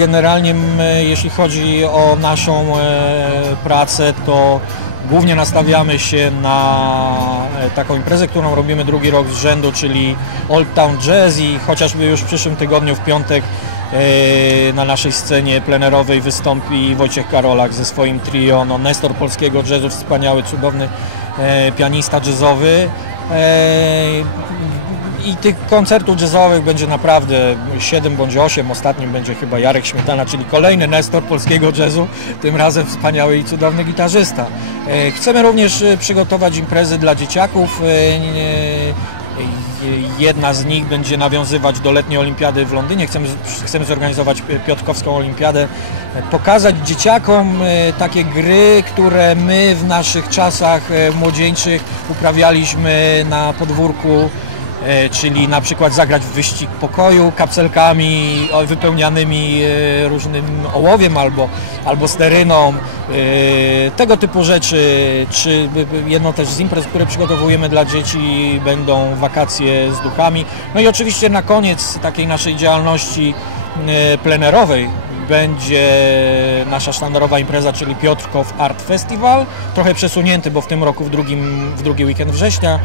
Generalnie jeśli chodzi o naszą e, pracę, to głównie nastawiamy się na e, taką imprezę, którą robimy drugi rok z rzędu, czyli Old Town Jazz i chociażby już w przyszłym tygodniu w piątek e, na naszej scenie plenerowej wystąpi Wojciech Karolak ze swoim trio, no Nestor polskiego jazzu, wspaniały, cudowny pianista jazzowy. I tych koncertów jazzowych będzie naprawdę 7 bądź 8. Ostatnim będzie chyba Jarek Śmietana, czyli kolejny Nestor polskiego jazzu, tym razem wspaniały i cudowny gitarzysta. E, Chcemy również e, przygotować imprezy dla dzieciaków. E, Jedna z nich będzie nawiązywać do letniej olimpiady w Londynie. Chcemy, chcemy zorganizować Piotrkowską Olimpiadę, pokazać dzieciakom takie gry, które my w naszych czasach młodzieńczych uprawialiśmy na podwórku czyli na przykład zagrać w wyścig pokoju kapselkami wypełnianymi e, różnym ołowiem albo, albo steryną, e, tego typu rzeczy, czy jedno też z imprez, które przygotowujemy dla dzieci będą wakacje z duchami. No i oczywiście na koniec takiej naszej działalności e, plenerowej będzie nasza sztandarowa impreza, czyli Piotrkow Art Festival, trochę przesunięty, bo w tym roku w, drugim, w drugi weekend września.